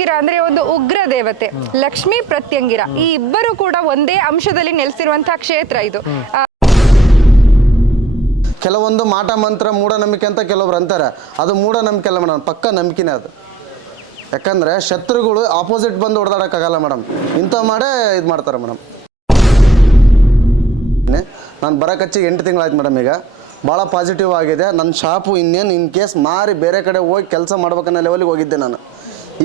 ಪ್ರತ್ಯಂಗಿರ ಅಂದ್ರೆ ಒಂದು ಉಗ್ರ ದೇವತೆ, ಲಕ್ಷ್ಮೀ ಪ್ರತ್ಯಂಗಿರ ಈ ಇಬ್ಬರು ಕೂಡ ಒಂದೇ ಅಂಶದಲ್ಲಿ ನೆಲೆಸಿರುವಂತಹ ಕ್ಷೇತ್ರ ಇದು. ಕೆಲವೊಂದು ಮಾಟ ಮಂತ್ರ ಮೂಢನಂಬಿಕೆ ಅಂತ ಕೆಲವೊಬ್ರು ಅಂತಾರೆ. ಅದು ಮೂಢನಂಬಿಕೆ ಅಲ್ಲ ಮೇಡಮ್, ಪಕ್ಕ ನಂಬಿಕೆನೇ ಅದು. ಯಾಕಂದರೆ ಶತ್ರುಗಳು ಆಪೋಸಿಟ್ ಬಂದು ಹೊಡೆದಾಡೋಕ್ಕಾಗಲ್ಲ ಮೇಡಮ್, ಇಂಥ ಮಾಡೇ ಇದು ಮಾಡ್ತಾರೆ ಮೇಡಮ್. ನಾನು ಬರೋಕಚ್ಚಿ 8 ತಿಂಗಳಾಯ್ತು ಮೇಡಮ್. ಈಗ ಭಾಳ ಪಾಸಿಟಿವ್ ಆಗಿದೆ. ನನ್ನ ಶಾಪು ಇನ್ನೇನು ಇನ್ ಕೇಸ್ ಮಾರಿ ಬೇರೆ ಕಡೆ ಹೋಗಿ ಕೆಲಸ ಮಾಡ್ಬೇಕನ್ನೋ ಲೆವೆಲಿಗೆ ಹೋಗಿದ್ದೆ ನಾನು.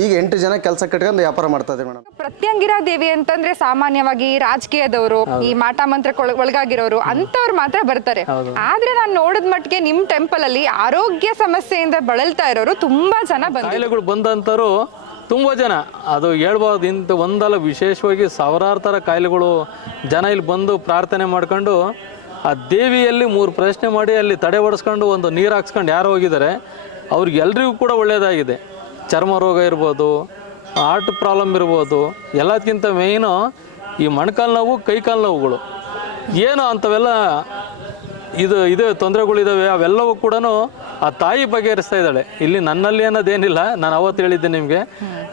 ಈಗ 8 ಜನ ಕೆಲಸ ಕಟ್ಕೊಂಡು ವ್ಯಾಪಾರ ಮಾಡ್ತಾ ಇದ್ದೀವಿ ಮೇಡಮ್. ಪ್ರತ್ಯಂಗಿರ ದೇವಿ ಅಂತಂದ್ರೆ ಸಾಮಾನ್ಯವಾಗಿ ರಾಜಕೀಯದವರು, ಈ ಮಾಟ ಮಂತ್ರಕ್ಕೆ ಒಳಗಾಗಿರೋರು ಅಂತವ್ರು ಮಾತ್ರ ಬರ್ತಾರೆ. ಆದ್ರೆ ನಾನು ನೋಡಿದ ಮಟ್ಟಿಗೆ ನಿಮ್ ಟೆಂಪಲ್ ಅಲ್ಲಿ ಆರೋಗ್ಯ ಸಮಸ್ಯೆಯಿಂದ ಬಳಲ್ತಾ ಇರೋರು ತುಂಬಾ ಜನ ಕಾಯಿಲೆಗಳು ಬಂದಂತರು ತುಂಬ ಜನ, ಅದು ಹೇಳ್ಬೋದು. ಇಂಥ ಒಂದಲ್ಲ, ವಿಶೇಷವಾಗಿ ಸಾವಿರಾರು ಥರ ಕಾಯಿಲೆಗಳು ಜನ ಇಲ್ಲಿ ಬಂದು ಪ್ರಾರ್ಥನೆ ಮಾಡ್ಕೊಂಡು ಆ ದೇವಿಯಲ್ಲಿ 3 ಪ್ರಶ್ನೆ ಮಾಡಿ ಅಲ್ಲಿ ತಡೆ ಹೊಡೆಸ್ಕೊಂಡು ಒಂದು ನೀರು ಹಾಕ್ಸ್ಕೊಂಡು ಯಾರು ಹೋಗಿದ್ದಾರೆ ಅವ್ರಿಗೆಲ್ರಿಗೂ ಕೂಡ ಒಳ್ಳೆಯದಾಗಿದೆ. ಚರ್ಮ ರೋಗ ಇರ್ಬೋದು, ಹಾರ್ಟ್ ಪ್ರಾಬ್ಲಮ್ ಇರ್ಬೋದು, ಎಲ್ಲದಕ್ಕಿಂತ ಮೇಯ್ನು ಈ ಮೊಣಕಾಲು ನೋವು, ಕೈಕಾಲು ನೋವುಗಳು ಏನು ಅಂಥವೆಲ್ಲ ಇದೆ ತೊಂದರೆಗಳಿದ್ದಾವೆ. ಅವೆಲ್ಲವೂ ಕೂಡ ಆ ತಾಯಿ ಬಗೆಹರಿಸ್ತಾ ಇದ್ದಾಳೆ. ಇಲ್ಲಿ ನನ್ನಲ್ಲಿ ಅನ್ನೋದೇನಿಲ್ಲ, ನಾನು ಅವತ್ತು ಹೇಳಿದ್ದೆ ನಿಮಗೆ,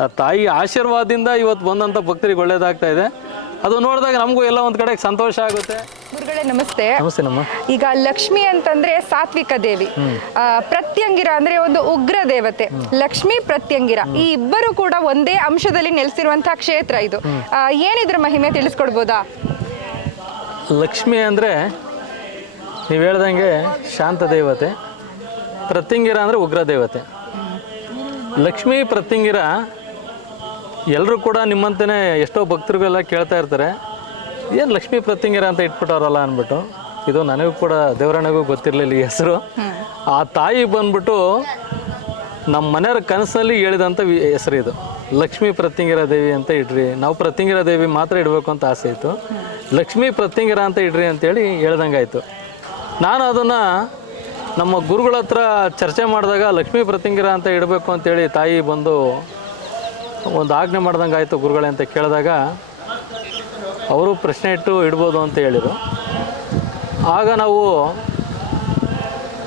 ಆ ತಾಯಿ ಆಶೀರ್ವಾದದಿಂದ ಇವತ್ತು ಬಂದಂಥ ಭಕ್ತರಿಗೆ ಒಳ್ಳೇದಾಗ್ತಾ ಇದೆ. ಅದು ನೋಡಿದಾಗ ನಮಗೂ ಎಲ್ಲ ಒಂದು ಕಡೆ ಸಂತೋಷ ಆಗುತ್ತೆ. ಗುರುಗಳೇ ನಮಸ್ತೆ. ನಮಸ್ತೆ ನಮ್ಮ. ಈಗ ಲಕ್ಷ್ಮಿ ಅಂತಂದ್ರೆ ಸಾತ್ವಿಕ ದೇವಿ, ಪ್ರತ್ಯಂಗಿರ ಅಂದ್ರೆ ಒಂದು ಉಗ್ರ ದೇವತೆ, ಲಕ್ಷ್ಮೀ ಪ್ರತ್ಯಂಗಿರ ಈ ಇಬ್ಬರು ಕೂಡ ಒಂದೇ ಅಂಶದಲ್ಲಿ ನೆಲೆಸಿರುವಂತಹ ಕ್ಷೇತ್ರ ಇದು. ಏನಿದ್ರ ಮಹಿಮೆ ತಿಳಿಸ್ಕೊಡ್ಬೋದಾ? ಲಕ್ಷ್ಮಿ ಅಂದರೆ ನೀವು ಹೇಳ್ದಂಗೆ ಶಾಂತ ದೇವತೆ, ಪ್ರತ್ಯಂಗಿರ ಅಂದರೆ ಉಗ್ರ ದೇವತೆ. ಲಕ್ಷ್ಮೀ ಪ್ರತ್ಯಂಗಿರ ಎಲ್ಲರೂ ಕೂಡ ನಿಮ್ಮಂತೆಯೇ ಎಷ್ಟೋ ಭಕ್ತರಿಗೆಲ್ಲ ಕೇಳ್ತಾ ಇರ್ತಾರೆ, ಏನು ಲಕ್ಷ್ಮೀ ಪ್ರತ್ಯಂಗಿರ ಅಂತ ಇಟ್ಬಿಟ್ಟವ್ರಲ್ಲ ಅಂದ್ಬಿಟ್ಟು. ಇದು ನನಗೂ ಕೂಡ ದೇವರಣ್ಣಗೂ ಗೊತ್ತಿರಲಿಲ್ಲ ಈ ಹೆಸರು. ಆ ತಾಯಿ ಬಂದ್ಬಿಟ್ಟು ನಮ್ಮ ಮನೆಯವ್ರ ಕನಸಲ್ಲಿ ಹೇಳಿದಂಥ ಹೆಸರು ಇದು, ಲಕ್ಷ್ಮೀ ಪ್ರತ್ಯಂಗಿರ ದೇವಿ ಅಂತ ಇಡ್ರಿ. ನಾವು ಪ್ರತ್ಯಂಗಿರ ದೇವಿ ಮಾತ್ರ ಇಡಬೇಕು ಅಂತ ಆಸೆ ಇತ್ತು, ಲಕ್ಷ್ಮೀ ಪ್ರತ್ಯಂಗಿರ ಅಂತ ಇಡ್ರಿ ಅಂತೇಳಿ ಹೇಳ್ದಂಗಾಯಿತು. ನಾನು ಅದನ್ನು ನಮ್ಮ ಗುರುಗಳ ಹತ್ರ ಚರ್ಚೆ ಮಾಡಿದಾಗ ಲಕ್ಷ್ಮೀ ಪ್ರತ್ಯಂಗಿರ ಅಂತ ಇಡಬೇಕು ಅಂತೇಳಿ ತಾಯಿ ಬಂದು ಒಂದು ಆಜ್ಞೆ ಮಾಡ್ದಂಗೆ ಆಯಿತು ಗುರುಗಳೇ ಅಂತ ಕೇಳಿದಾಗ ಅವರು ಪ್ರಶ್ನೆ ಇಟ್ಟು ಇಡ್ಬೋದು ಅಂತ ಹೇಳಿದರು. ಆಗ ನಾವು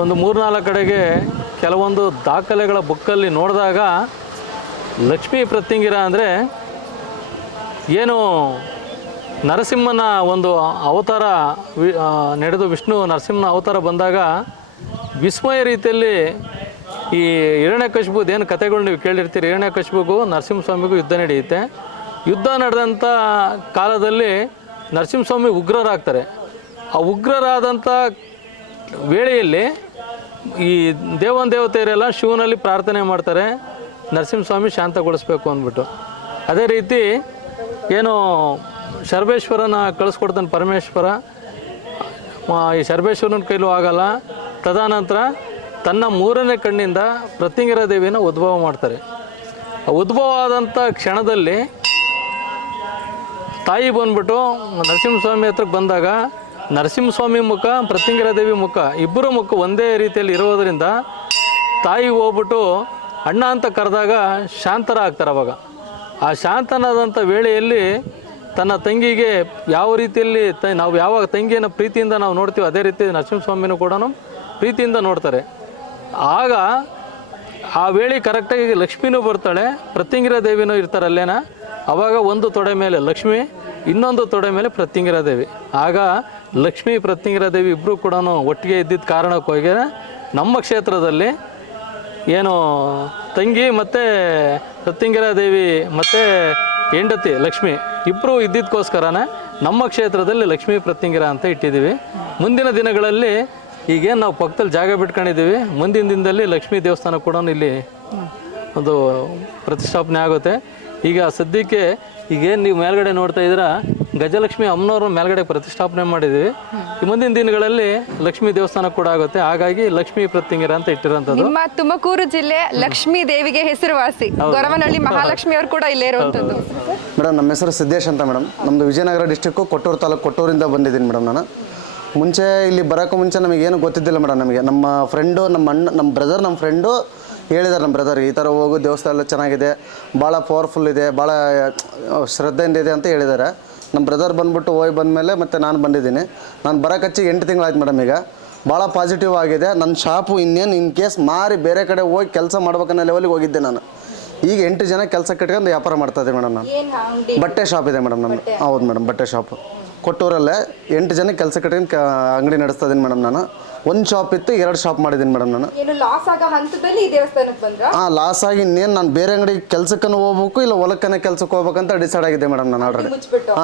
ಒಂದು 3-4 ಕಡೆಗೆ ಕೆಲವೊಂದು ದಾಖಲೆಗಳ ಬುಕ್ಕಲ್ಲಿ ನೋಡಿದಾಗ ಲಕ್ಷ್ಮೀ ಪ್ರತ್ಯಂಗಿರ ಅಂದರೆ ಏನು ನರಸಿಂಹನ ಒಂದು ಅವತಾರ ನಡೆದು, ವಿಷ್ಣು ನರಸಿಂಹನ ಅವತಾರ ಬಂದಾಗ ವಿಸ್ಮಯ ರೀತಿಯಲ್ಲಿ ಈ ಹಿರಣ್ಯಕಶಿಪುದು ಏನು ಕಥೆಗಳು ನೀವು ಕೇಳಿರ್ತೀರಿ, ಹಿರಣ್ಯಕಶಿಪುಗೂ ನರಸಿಂಹಸ್ವಾಮಿಗೂ ಯುದ್ಧ ನಡೆಯುತ್ತೆ. ಯುದ್ಧ ನಡೆದಂಥ ಕಾಲದಲ್ಲಿ ನರಸಿಂಹಸ್ವಾಮಿ ಉಗ್ರರಾಗ್ತಾರೆ. ಆ ಉಗ್ರರಾದಂಥ ವೇಳೆಯಲ್ಲಿ ಈ ದೇವತೆಯರೆಲ್ಲ ಶಿವನಲ್ಲಿ ಪ್ರಾರ್ಥನೆ ಮಾಡ್ತಾರೆ, ನರಸಿಂಹಸ್ವಾಮಿ ಶಾಂತಗೊಳಿಸ್ಬೇಕು ಅಂದ್ಬಿಟ್ಟು. ಅದೇ ರೀತಿ ಏನು ಶರ್ಬೇಶ್ವರನ ಕಳಿಸ್ಕೊಡ್ತಾನೆ ಪರಮೇಶ್ವರ, ಈ ಶರ್ಬೇಶ್ವರನ ಕೈಲೂ ಆಗಲ್ಲ. ತದನಂತರ ತನ್ನ 3ನೇ ಕಣ್ಣಿಂದ ಪ್ರತ್ಯಂಗಿರ ದೇವಿನ ಉದ್ಭವ ಮಾಡ್ತಾರೆ. ಆ ಉದ್ಭವ ಆದಂಥ ಕ್ಷಣದಲ್ಲಿ ತಾಯಿ ಬಂದ್ಬಿಟ್ಟು ನರಸಿಂಹಸ್ವಾಮಿ ಹತ್ರಕ್ಕೆ ಬಂದಾಗ ನರಸಿಂಹಸ್ವಾಮಿ ಮುಖ, ಪ್ರತ್ಯಂಗಿರ ದೇವಿ ಮುಖ, ಇಬ್ಬರು ಮುಖ ಒಂದೇ ರೀತಿಯಲ್ಲಿ ಇರೋದರಿಂದ ತಾಯಿ ಹೋಗ್ಬಿಟ್ಟು ಅಣ್ಣ ಅಂತ ಕರೆದಾಗ ಶಾಂತರ ಆಗ್ತಾರೆ. ಅವಾಗ ಆ ಶಾಂತನಾದಂಥ ವೇಳೆಯಲ್ಲಿ ತನ್ನ ತಂಗಿಗೆ ಯಾವ ರೀತಿಯಲ್ಲಿ ನಾವು ಯಾವಾಗ ತಂಗಿಯನ್ನು ಪ್ರೀತಿಯಿಂದ ನಾವು ನೋಡ್ತೀವಿ, ಅದೇ ರೀತಿ ನರಸಿಂಹಸ್ವಾಮಿನೂ ಕೂಡ ಪ್ರೀತಿಯಿಂದ ನೋಡ್ತಾರೆ. ಆಗ ಆ ವೇಳೆ ಕರೆಕ್ಟಾಗಿ ಲಕ್ಷ್ಮೀನೂ ಬರ್ತಾಳೆ, ಪ್ರತ್ಯಂಗಿರ ದೇವಿನೂ ಇರ್ತಾರೆ ಅಲ್ಲೇನ. ಆವಾಗ ಒಂದು ತೊಡೆ ಮೇಲೆ ಲಕ್ಷ್ಮಿ, ಇನ್ನೊಂದು ತೊಡೆ ಮೇಲೆ ಪ್ರತ್ಯಂಗಿರ ದೇವಿ. ಆಗ ಲಕ್ಷ್ಮೀ ಪ್ರತ್ಯಂಗಿರ ದೇವಿ ಇಬ್ಬರು ಕೂಡ ಒಟ್ಟಿಗೆ ಇದ್ದಿದ್ದ ಕಾರಣಕ್ಕೋಗಿ ನಮ್ಮ ಕ್ಷೇತ್ರದಲ್ಲಿ ಏನು ತಂಗಿ ಮತ್ತು ಪ್ರತ್ಯಂಗಿರ ದೇವಿ ಮತ್ತು ಹೆಂಡತಿ ಲಕ್ಷ್ಮಿ ಇಬ್ಬರು ಇದ್ದಿದ್ದಕ್ಕೋಸ್ಕರನೇ ನಮ್ಮ ಕ್ಷೇತ್ರದಲ್ಲಿ ಲಕ್ಷ್ಮೀ ಪ್ರತ್ಯಂಗಿರ ಅಂತ ಇಟ್ಟಿದ್ದೀವಿ. ಮುಂದಿನ ದಿನಗಳಲ್ಲಿ ಈಗೇನು ನಾವು ಪಕ್ಕದಲ್ಲಿ ಜಾಗ ಬಿಟ್ಕೊಂಡಿದ್ದೀವಿ, ಮುಂದಿನ ದಿನದಲ್ಲಿ ಲಕ್ಷ್ಮೀ ದೇವಸ್ಥಾನ ಕೂಡ ಇಲ್ಲಿ ಒಂದು ಪ್ರತಿಷ್ಠಾಪನೆ ಆಗುತ್ತೆ. ಈಗ ಸದ್ಯಕ್ಕೆ ಈಗೇನು ನೀವು ಮೇಲ್ಗಡೆ ನೋಡ್ತಾ ಇದ್ದೀರಾ, ಗಜಲಕ್ಷ್ಮಿ ಅಮ್ಮನವ್ರ ಮೇಲ್ಗಡೆ ಪ್ರತಿಷ್ಠಾಪನೆ ಮಾಡಿದ್ದೀವಿ. ಈ ಮುಂದಿನ ದಿನಗಳಲ್ಲಿ ಲಕ್ಷ್ಮೀ ದೇವಸ್ಥಾನ ಕೂಡ ಆಗುತ್ತೆ. ಹಾಗಾಗಿ ಲಕ್ಷ್ಮೀ ಪ್ರತ್ಯಂಗಿರ ಅಂತ ಇಟ್ಟಿರೋಂಥದ್ದು. ನಿಮ್ಮ ತುಮಕೂರು ಜಿಲ್ಲೆ ಲಕ್ಷ್ಮೀ ದೇವಿಗೆ ಹೆಸರುವಾಸಿ, ಗೊರವನಹಳ್ಳಿ ಮಹಾಲಕ್ಷ್ಮಿ ಅವರು ಕೂಡ ಇಲ್ಲೇ ಇರುವಂಥದ್ದು. ಮೇಡಮ್ ನಮ್ಮ ಹೆಸರು ಸಿದ್ದೇಶ್ ಅಂತ ಮೇಡಮ್. ನಮ್ಮದು ವಿಜಯನಗರ ಡಿಸ್ಟಿಕ್ಕು, ಕೊಟ್ಟೂರು ತಾಲೂಕು, ಕೊಟ್ಟೂರಿಂದ ಬಂದಿದ್ದೀನಿ ಮೇಡಮ್. ನಾನು ಮುಂಚೆ ಇಲ್ಲಿ ಬರೋಕ್ಕೂ ಮುಂಚೆ ನಮಗೇನು ಗೊತ್ತಿದ್ದಿಲ್ಲ ಮೇಡಮ್. ನಮಗೆ ನಮ್ಮ ಫ್ರೆಂಡು, ನಮ್ಮ ಬ್ರದರ್, ನಮ್ಮ ಫ್ರೆಂಡು ಹೇಳಿದ್ದಾರೆ ನಮ್ಮ ಬ್ರದರ್ಗೆ, ಈ ಥರ ಹೋಗು ದೇವಸ್ಥಾನ ಎಲ್ಲ ಚೆನ್ನಾಗಿದೆ, ಭಾಳ ಪವರ್ಫುಲ್ ಇದೆ, ಭಾಳ ಶ್ರದ್ಧೆಯಿಂದ ಇದೆ ಅಂತ ಹೇಳಿದ್ದಾರೆ. ನಮ್ಮ ಬ್ರದರ್ ಬಂದುಬಿಟ್ಟು ಹೋಗಿ ಬಂದಮೇಲೆ ಮತ್ತು ನಾನು ಬಂದಿದ್ದೀನಿ. ನಾನು ಬರೋಕಚ್ಚಿ 8 ತಿಂಗಳಾಯ್ತು ಮೇಡಮ್. ಈಗ ಭಾಳ ಪಾಸಿಟಿವ್ ಆಗಿದೆ. ನನ್ನ ಶಾಪು ಇನ್ನೇನು ಇನ್ ಕೇಸ್ ಮಾರಿ ಬೇರೆ ಕಡೆ ಹೋಗಿ ಕೆಲಸ ಮಾಡ್ಬೇಕನ್ನೋ ಲೆವೆಲಿಗೆ ಹೋಗಿದ್ದೆ ನಾನು. ಈಗ 8 ಜನ ಕೆಲಸ ಕಟ್ಕೊಂಡು ವ್ಯಾಪಾರ ಮಾಡ್ತಾ ಇದ್ದೀವಿ ಮೇಡಮ್ ನಾನು. ಏನ್ ಅಂಗಡಿ? ಬಟ್ಟೆ ಶಾಪ್ ಇದೆ ಮೇಡಮ್ ನಮ್ಮದು. ಹೌದು ಮೇಡಮ್, ಬಟ್ಟೆ ಶಾಪ್ ಕೊಟ್ಟೂರಲ್ಲೇ 8 ಜನ ಕೆಲಸ ಕಟ್ಕೊಂಡು ಅಂಗಡಿ ನಡೆಸ್ತಾ ಇದ್ದೀನಿ ಮೇಡಮ್ ನಾನು. 1 ಶಾಪ್ ಇತ್ತು, 2 ಶಾಪ್ ಮಾಡಿದ್ದೀನಿ ಮೇಡಮ್ ನಾನು. ಏನು ಲಾಸ್ ಆಗೋ ಹಂತದಲ್ಲಿ ಈ ದೇವಸ್ಥಾನಕ್ಕೆ ಬಂದ್ರ? ಲಾಸ್ ಆಗಿ ಇನ್ನೇನು ನಾನು ಬೇರೆ ಅಂಗಡಿ ಕೆಲಸಕ್ಕೂ ಹೋಗ್ಬೇಕು ಇಲ್ಲ ಹೊಲಕ್ಕನೇ ಕೆಲಸಕ್ಕೆ ಹೋಗ್ಬೇಕಂತ ಡಿಸೈಡ್ ಆಗಿದೆ ಮೇಡಮ್ ನಾನು ಆಲ್ರೆಡಿ.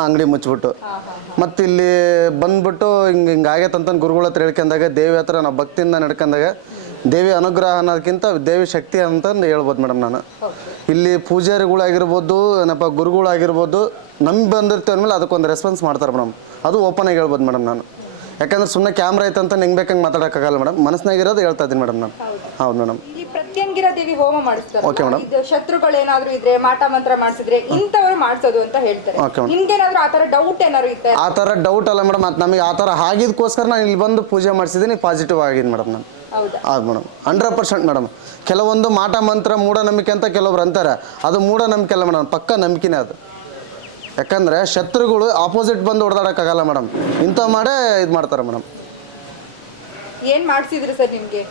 ಅಂಗಡಿ ಮುಚ್ಚಿಬಿಟ್ಟು ಮತ್ತು ಇಲ್ಲಿ ಬಂದ್ಬಿಟ್ಟು ಹಿಂಗೆ ಆಗೈತೆ ಅಂತ ಗುರುಗಳ ಹತ್ರ ಹೇಳ್ಕೊಂಡಾಗ, ದೇವಿ ಹತ್ರ ನಾವು ಭಕ್ತಿಯಿಂದ ನಡ್ಕೊಂಡಾಗ ದೇವಿ ಅನುಗ್ರಹ ಅನ್ನೋದಕ್ಕಿಂತ ದೇವಿ ಶಕ್ತಿ ಅಂತಂದು ಹೇಳ್ಬೋದು ಮೇಡಮ್ ನಾನು. ಇಲ್ಲಿ ಪೂಜಾರಿಗಳಾಗಿರ್ಬೋದು, ಏನಪ್ಪ ಗುರುಗಳಾಗಿರ್ಬೋದು, ನಂಬಿ ಬಂದಿರ್ತೀವಿ ಅಂದಮೇಲೆ ಅದಕ್ಕೊಂದು ರೆಸ್ಪಾನ್ಸ್ ಮಾಡ್ತಾರೆ ಮೇಡಮ್. ಅದು ಓಪನ್ ಆಗಿ ಹೇಳ್ಬೋದು ಮೇಡಮ್ ನಾನು. ಯಾಕಂದ್ರೆ ಸುಮ್ಮನೆ ಕ್ಯಾಮ್ರಾ ಐತಂತ ಹೆಂಗೆ ಬೇಕಂಗೆ ಮಾತಾಡೋಕ್ಕಾಗಲ್ಲ ಮೇಡಮ್. ಮನಸ್ಸಿನಾಗಿರೋದು ಹೇಳ್ತಾ ಇದ್ದೀನಿ ಮೇಡಮ್ ನಾನು. ಹೌದು ಮೇಡಮ್. ಈ ಪ್ರತ್ಯಂಗಿರ ದೇವಿ ಹೋಮ ಮಾಡಿಸ್ತಾರೆ. Okay madam. ಇದು ಶತ್ರುಗಳೇನಾದ್ರೂ ಇದ್ರೆ, ಮಾಟ ಮಂತ್ರ ಮಾಡಿಸಿದ್ರೆ ಇಂಥವ್ರು ಮಾಡಿಸೋದು ಅಂತ ಹೇಳ್ತಾರೆ. Okay madam. ನಿಮ್ಗೇನಾದ್ರೂ ಆ ಥರ ಡೌಟ್ ಏನಾದ್ರು ಇತ್ತೆ? ಆ ಥರ ಡೌಟ್ ಅಲ್ಲ ಮೇಡಮ್, ಅದು ನಮಗೆ ಆ ಥರ ಆಗಿದ್ದಕ್ಕೋಸ್ಕರ ನಾನು ಇಲ್ಲಿ ಬಂದು ಪೂಜೆ ಮಾಡಿಸಿದ್ದೀನಿ. ಪಾಸಿಟಿವ್ ಆಗಿದೆ ಮೇಡಮ್ ನಾನು. ಹೌದಾ? ಹೌದು ಮೇಡಮ್, 100% ಮೇಡಮ್. ಕೆಲವೊಂದು ಮಾಟ ಮಂತ್ರ ಮೂಢನಂಬಿಕೆ ಅಂತ ಕೆಲವೊಬ್ರು ಅಂತಾರೆ, ಅದು ಮೂಢನಂಬಿಕೆ ಅಲ್ಲ ಮೇಡಮ್, ಪಕ್ಕ ನಂಬಿಕೆನೇ ಅದು. ಯಾಕಂದರೆ ಶತ್ರುಗಳು ಆಪೋಸಿಟ್ ಬಂದು ಹೊಡೆದಾಡೋಕ್ಕಾಗಲ್ಲ ಮೇಡಮ್, ಇಂಥ ಮಾಡೇ ಇದು ಮಾಡ್ತಾರೆ ಮೇಡಮ್. ಏನ್ ಮಾಡಿಸಿದ್ರಿ ಸರ್ ನಿಮ್ಗೆ?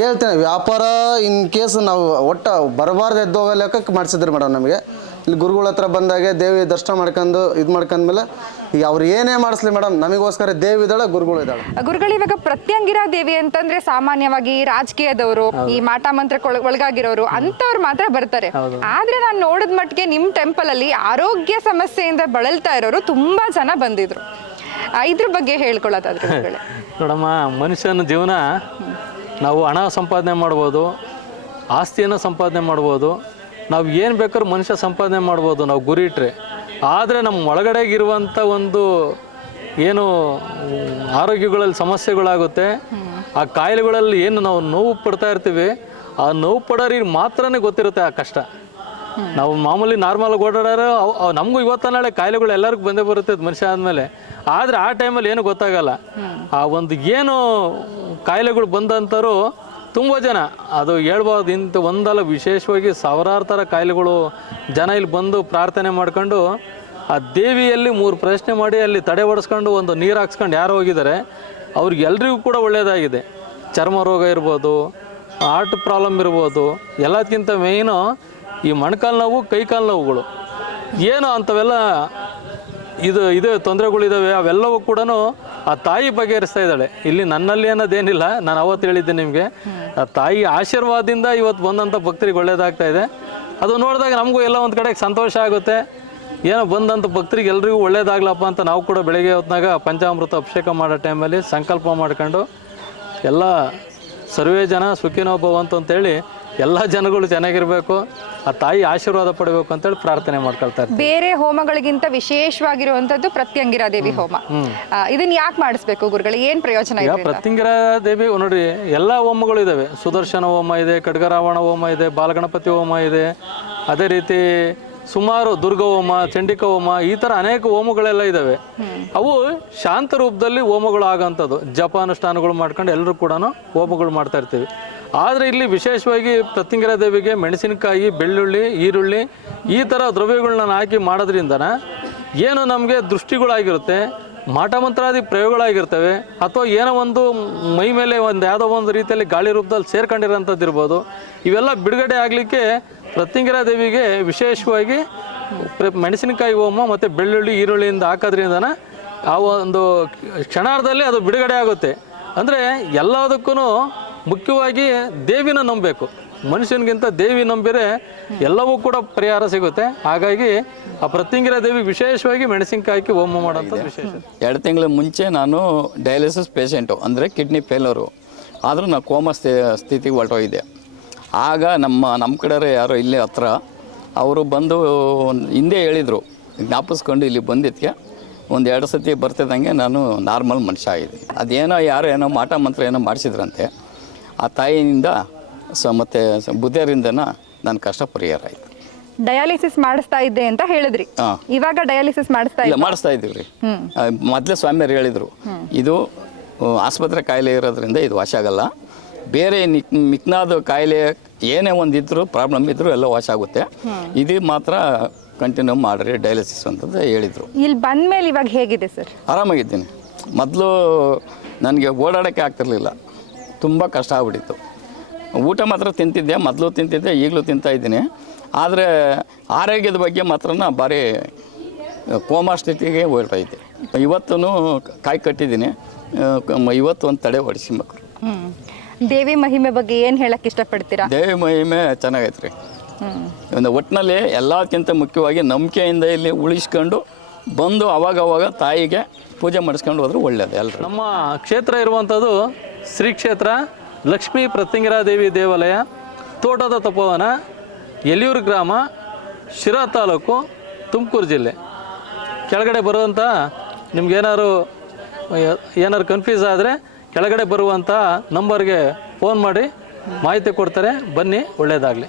ಹೇಳ್ತೇನೆ, ವ್ಯಾಪಾರ ಇನ್ ಕೇಸ್ ನಾವು ಒಟ್ಟು ಬರಬಾರ್ದು ಎದ್ದೋಗೋ ಲೆಕ್ಕಕ್ಕೆ ಮಾಡಿಸಿದ್ರು ಮೇಡಮ್ ನಮಗೆ. ಇಲ್ಲಿ ಗುರುಗಳ ಹತ್ರ ಬಂದಾಗೆ ದೇವಿ ದರ್ಶನ ಮಾಡ್ಕೊಂಡು ಇದು ಮಾಡ್ಕೊಂಡ್ಮೇಲೆ ಈಗ ಅವ್ರು ಏನೇ ಮಾಡಿಸ್ಲಿ ಮೇಡಮ್, ನಮಗೋಸ್ಕರ ದೇವಿ ಇದ್ದಾಳೆ, ಗುರುಗಳು ಇದ್ದಾಳೆ. ಗುರುಗಳು, ಇವಾಗ ಪ್ರತ್ಯಂಗಿರ ದೇವಿ ಅಂತಂದ್ರೆ ಸಾಮಾನ್ಯವಾಗಿ ರಾಜಕೀಯದವರು, ಈ ಮಾಟ ಮಂತ್ರಕ್ಕೆ ಒಳಗಾಗಿರೋರು ಅಂತವ್ರು ಮಾತ್ರ ಬರ್ತಾರೆ. ಆದ್ರೆ ನಾನು ನೋಡಿದ ಮಟ್ಟಿಗೆ ನಿಮ್ ಟೆಂಪಲ್ ಅಲ್ಲಿ ಆರೋಗ್ಯ ಸಮಸ್ಯೆಯಿಂದ ಬಳಲ್ತಾ ಇರೋರು ತುಂಬಾ ಜನ ಬಂದಿದ್ರು. ಇದ್ರ ಬಗ್ಗೆ ಹೇಳ್ಕೊಳ್ಳೋದಾದ್ರೆ ಗುರುಗಳೇ. ನೋಡಮ್ಮ, ಮನುಷ್ಯನ ಜೀವನ ನಾವು ಹಣ ಸಂಪಾದನೆ ಮಾಡ್ಬೋದು, ಆಸ್ತಿಯನ್ನು ಸಂಪಾದನೆ ಮಾಡ್ಬೋದು, ನಾವು ಏನು ಬೇಕಾದ್ರೂ ಮನುಷ್ಯ ಸಂಪಾದನೆ ಮಾಡ್ಬೋದು ನಾವು ಗುರಿ ಇಟ್ಟರೆ. ಆದರೆ ನಮ್ಮ ಒಳಗಡೆಗಿರುವಂಥ ಒಂದು ಏನು ಆರೋಗ್ಯಗಳಲ್ಲಿ ಸಮಸ್ಯೆಗಳಾಗುತ್ತೆ, ಆ ಕಾಯಿಲೆಗಳಲ್ಲಿ ಏನು ನಾವು ನೋವು ಪಡ್ತಾ ಇರ್ತೀವಿ, ಆ ನೋವು ಪಡೋರಿಗೆ ಮಾತ್ರನೇ ಗೊತ್ತಿರುತ್ತೆ ಆ ಕಷ್ಟ. ನಾವು ಮಾಮೂಲಿ ನಾರ್ಮಲ್ ಓಡಾಡೋರು ನಮಗೂ ಇವತ್ತ ನಾಳೆ ಕಾಯಿಲೆಗಳು ಎಲ್ಲರಿಗೂ ಬಂದೇ ಬರುತ್ತೆ ಮನುಷ್ಯ ಆದಮೇಲೆ. ಆದರೆ ಆ ಟೈಮಲ್ಲಿ ಏನು ಗೊತ್ತಾಗಲ್ಲ. ಆ ಒಂದು ಏನು ಕಾಯಿಲೆಗಳು ಬಂದಂಥವ್ರು ತುಂಬ ಜನ, ಅದು ಹೇಳ್ಬೋದು, ಇಂಥ ಒಂದಲ್ಲ ವಿಶೇಷವಾಗಿ ಸಾವಿರಾರು ಥರ ಕಾಯಿಲೆಗಳು ಜನ ಇಲ್ಲಿ ಬಂದು ಪ್ರಾರ್ಥನೆ ಮಾಡ್ಕೊಂಡು ಆ ದೇವಿಯಲ್ಲಿ 3 ಪ್ರಶ್ನೆ ಮಾಡಿ ಅಲ್ಲಿ ತಡೆ ಹೊಡೆಸ್ಕೊಂಡು ಒಂದು ನೀರು ಹಾಕ್ಸ್ಕೊಂಡು ಯಾರು ಹೋಗಿದ್ದಾರೆ ಅವ್ರಿಗೆಲ್ರಿಗೂ ಕೂಡ ಒಳ್ಳೆಯದಾಗಿದೆ. ಚರ್ಮ ರೋಗ ಇರ್ಬೋದು, ಹಾರ್ಟ್ ಪ್ರಾಬ್ಲಮ್ ಇರ್ಬೋದು, ಎಲ್ಲದಕ್ಕಿಂತ ಮೇಯ್ನು ಈ ಮೊಣಕಾಲು ನೋವು, ಕೈಕಾಲು ನೋವುಗಳು ಏನು ಅಂಥವೆಲ್ಲ ಇದು ತೊಂದರೆಗಳಿದ್ದಾವೆ, ಅವೆಲ್ಲವೂ ಕೂಡ ಆ ತಾಯಿ ಬಗೆಹರಿಸ್ತಾ ಇದ್ದಾಳೆ. ಇಲ್ಲಿ ನನ್ನಲ್ಲಿ ಅನ್ನೋದೇನಿಲ್ಲ, ನಾನು ಅವತ್ತು ಹೇಳಿದ್ದೆ ನಿಮಗೆ, ಆ ತಾಯಿ ಆಶೀರ್ವಾದದಿಂದ ಇವತ್ತು ಬಂದಂಥ ಭಕ್ತರಿಗೆ ಒಳ್ಳೇದಾಗ್ತಾ ಇದೆ. ಅದು ನೋಡಿದಾಗ ನಮಗೂ ಎಲ್ಲ ಒಂದು ಕಡೆಗೆ ಸಂತೋಷ ಆಗುತ್ತೆ. ಏನೋ ಬಂದಂಥ ಭಕ್ತರಿಗೆ ಎಲ್ರಿಗೂ ಒಳ್ಳೇದಾಗ್ಲಪ್ಪ ಅಂತ ನಾವು ಕೂಡ ಬೆಳಗ್ಗೆ ಹೊತ್ನಾಗ ಪಂಚಾಮೃತ ಅಭಿಷೇಕ ಮಾಡೋ ಟೈಮಲ್ಲಿ ಸಂಕಲ್ಪ ಮಾಡ್ಕೊಂಡು ಎಲ್ಲ ಸರ್ವೇ ಜನ ಸುಖಿನೋ ಭವಂತು ಅಂತೇಳಿ ಎಲ್ಲ ಜನಗಳು ಚೆನ್ನಾಗಿರ್ಬೇಕು, ಆ ತಾಯಿ ಆಶೀರ್ವಾದ ಪಡಬೇಕು ಅಂತೇಳಿ ಪ್ರಾರ್ಥನೆ ಮಾಡ್ಕೊಳ್ತಾರೆ. ಬೇರೆ ಹೋಮಗಳಿಗಿಂತ ವಿಶೇಷವಾಗಿರುವಂತದ್ದು ಪ್ರತ್ಯಂಗಿರ ದೇವಿ ಹೋಮ. ಇದನ್ನ ಯಾಕೆ ಮಾಡಿಸ್ಬೇಕು ಗುರುಗಳು? ಏನ್ ಪ್ರಯೋಜನ ಇದೆ? ಪ್ರತ್ಯಂಗಿರ ದೇವಿ ನೋಡಿ ಎಲ್ಲ ಹೋಮಗಳು ಇದಾವೆ. ಸುದರ್ಶನ ಹೋಮ ಇದೆ, ಖಡ್ಗರಾವಣ ಹೋಮ ಇದೆ, ಬಾಲಗಣಪತಿ ಹೋಮ ಇದೆ, ಅದೇ ರೀತಿ ಸುಮಾರು ದುರ್ಗ ಹೋಮ, ಚಂಡಿಕಾ ಹೋಮ, ಈ ಥರ ಅನೇಕ ಹೋಮಗಳೆಲ್ಲ ಇದ್ದಾವೆ. ಅವು ಶಾಂತ ರೂಪದಲ್ಲಿ ಹೋಮಗಳು ಆಗೋಂಥದ್ದು, ಜಪ ಅನುಷ್ಠಾನಗಳು ಮಾಡ್ಕೊಂಡು ಎಲ್ಲರೂ ಕೂಡ ಹೋಮಗಳು ಮಾಡ್ತಾ ಇರ್ತೀವಿ. ಆದರೆ ಇಲ್ಲಿ ವಿಶೇಷವಾಗಿ ಪ್ರತ್ಯಂಗಿರ ದೇವಿಗೆ ಮೆಣಸಿನಕಾಯಿ, ಬೆಳ್ಳುಳ್ಳಿ, ಈರುಳ್ಳಿ ಈ ಥರ ದ್ರವ್ಯಗಳನ್ನ ಹಾಕಿ ಮಾಡೋದ್ರಿಂದ ಏನು ನಮಗೆ ದೃಷ್ಟಿಗಳಾಗಿರುತ್ತೆ, ಮಾಟ ಮಂತ್ರಾದಿ ಪ್ರಯೋಗಗಳಾಗಿರ್ತವೆ, ಅಥವಾ ಏನೋ ಒಂದು ಮೈ ಮೇಲೆ ಒಂದು ಯಾವುದೋ ಒಂದು ರೀತಿಯಲ್ಲಿ ಗಾಳಿ ರೂಪದಲ್ಲಿ ಸೇರ್ಕೊಂಡಿರೋಂಥದ್ದು ಇರ್ಬೋದು. ಇವೆಲ್ಲ ಬಿಡುಗಡೆ ಆಗಲಿಕ್ಕೆ ಪ್ರತ್ಯಂಗಿರ ದೇವಿಗೆ ವಿಶೇಷವಾಗಿ ಮೆಣಸಿನಕಾಯಿ ಹೋಮ ಮತ್ತು ಬೆಳ್ಳುಳ್ಳಿ, ಈರುಳ್ಳಿಯಿಂದ ಹಾಕೋದ್ರಿಂದ ಆ ಒಂದು ಕ್ಷಣಾರ್ಧದಲ್ಲಿ ಅದು ಬಿಡುಗಡೆ ಆಗುತ್ತೆ. ಅಂದರೆ ಎಲ್ಲದಕ್ಕೂ ಮುಖ್ಯವಾಗಿ ದೇವಿನ ನಂಬಬೇಕು. ಮನುಷ್ಯನಿಗಿಂತ ದೇವಿ ನಂಬಿದರೆ ಎಲ್ಲವೂ ಕೂಡ ಪರಿಹಾರ ಸಿಗುತ್ತೆ. ಹಾಗಾಗಿ ಆ ಪ್ರತ್ಯಂಗಿರ ದೇವಿ ವಿಶೇಷವಾಗಿ ಮೆಣಸಿನಕಾಯಿಗೆ ಹೋಮ ಮಾಡೋಂಥದ್ದು ವಿಶೇಷ. 2 ತಿಂಗಳ ಮುಂಚೆ ನಾನು ಡಯಾಲಿಸಿಸ್ ಪೇಷೆಂಟು, ಅಂದರೆ ಕಿಡ್ನಿ ಫೇಲರು, ಆದರೂ ನಾನು ಕೋಮಾ ಸ್ಥಿತಿಗೆ ಹೊರಟೋಗಿದ್ದೆ. ಆಗ ನಮ್ಮ ಕಡೆ ಯಾರೋ ಇಲ್ಲೇ ಹತ್ರ ಅವರು ಬಂದು ಹಿಂದೆ ಹೇಳಿದರು, ಜ್ಞಾಪಿಸ್ಕೊಂಡು ಇಲ್ಲಿ ಬಂದಿದ್ದಕ್ಕೆ 1-2 ಸತಿ ಬರ್ತಿದ್ದಂಗೆ ನಾನು ನಾರ್ಮಲ್ ಮನುಷ್ಯ ಆಗಿದ್ದೀನಿ. ಅದೇನೋ ಯಾರೋ ಏನೋ ಮಾಟ ಮಂತ್ರ ಏನೋ ಮಾಡಿಸಿದ್ರಂತೆ, ಆ ತಾಯಿಯಿಂದ ಮತ್ತು ಬುದ್ಧಿಯರಿಂದ ನನ್ನ ಕಷ್ಟ ಪರಿಹಾರ ಆಯಿತು. ಡಯಾಲಿಸಿಸ್ ಮಾಡಿಸ್ತಾ ಇದ್ದೆ ಅಂತ ಹೇಳಿದ್ರಿ, ಇವಾಗ ಡಯಾಲಿಸಿಸ್ ಮಾಡಿಸ್ತಾ ಇದ್ದೀವಿ ರೀ. ಮೊದಲೇ ಸ್ವಾಮಿಯರು ಹೇಳಿದರು, ಇದು ಆಸ್ಪತ್ರೆ ಕಾಯಿಲೆ ಇರೋದ್ರಿಂದ ಇದು ವಾಶ ಆಗಲ್ಲ, ಬೇರೆ ಮಿಕ್ನಾದ ಕಾಯಿಲೆ ಏನೇ ಒಂದಿದ್ರು ಪ್ರಾಬ್ಲಮ್ ಇದ್ದರೂ ಎಲ್ಲ ವಾಶ ಆಗುತ್ತೆ, ಇದು ಮಾತ್ರ ಕಂಟಿನ್ಯೂ ಮಾಡಿರಿ ಡಯಾಲಿಸಿಸ್ ಅಂತಂದು ಹೇಳಿದರು. ಇಲ್ಲಿ ಬಂದಮೇಲೆ ಇವಾಗ ಹೇಗಿದೆ ಸರ್? ಆರಾಮಾಗಿದ್ದೀನಿ. ಮೊದಲು ನನಗೆ ಓಡಾಡೋಕ್ಕೆ ಆಗ್ತಿರ್ಲಿಲ್ಲ, ತುಂಬ ಕಷ್ಟ ಆಗ್ಬಿಟ್ಟಿತ್ತು. ಊಟ ಮಾತ್ರ ತಿಂತಿದ್ದೆ, ಮೊದಲು ತಿಂತಿದ್ದೆ, ಈಗಲೂ ತಿಂತಾಯಿದ್ದೀನಿ. ಆದರೆ ಆರೋಗ್ಯದ ಬಗ್ಗೆ ಮಾತ್ರ ಭಾರಿ ಕೋಮಾ ಸ್ಥಿತಿಗೆ ಹೊರಟೈತೆ. ಇವತ್ತೂ ಕಾಯಿ ಕಟ್ಟಿದ್ದೀನಿ, ಇವತ್ತು ಒಂದು ತಡೆ ಹೊಡಿಸ್ಬೇಕು. ದೇವಿ ಮಹಿಮೆ ಬಗ್ಗೆ ಏನು ಹೇಳಕ್ಕೆ ಇಷ್ಟಪಡ್ತೀರಾ? ದೇವಿ ಮಹಿಮೆ ಚೆನ್ನಾಗೈತೆ ರೀ. ಒಂದು ಒಟ್ಟಿನಲ್ಲಿ ಎಲ್ಲಕ್ಕಿಂತ ಮುಖ್ಯವಾಗಿ ನಂಬಿಕೆಯಿಂದ ಇಲ್ಲಿ ಉಳಿಸ್ಕೊಂಡು ಬಂದು ಅವಾಗವಾಗ ತಾಯಿಗೆ ಪೂಜೆ ಮಾಡಿಸ್ಕೊಂಡು ಹೋದ್ರೆ ಒಳ್ಳೆಯದು ಎಲ್ಲರೂ. ನಮ್ಮ ಕ್ಷೇತ್ರ ಇರುವಂಥದ್ದು ಶ್ರೀ ಕ್ಷೇತ್ರ ಲಕ್ಷ್ಮೀ ಪ್ರತ್ಯಂಗಿರಾ ದೇವಿ ದೇವಾಲಯ, ತೋಟದ ತಪೋವನ, ಎಲಿಯೂರು ಗ್ರಾಮ, ಶಿರಾ ತಾಲೂಕು, ತುಮಕೂರು ಜಿಲ್ಲೆ. ಕೆಳಗಡೆ ಬರುವಂಥ ನಿಮ್ಗೇನಾದ್ರು ಕನ್ಫ್ಯೂಸ್ ಆದರೆ ಕೆಳಗಡೆ ಬರುವಂಥ ನಂಬರ್ಗೆ ಫೋನ್ ಮಾಡಿ ಮಾಹಿತಿ ಕೊಡ್ತಾರೆ. ಬನ್ನಿ, ಒಳ್ಳೆಯದಾಗಲಿ.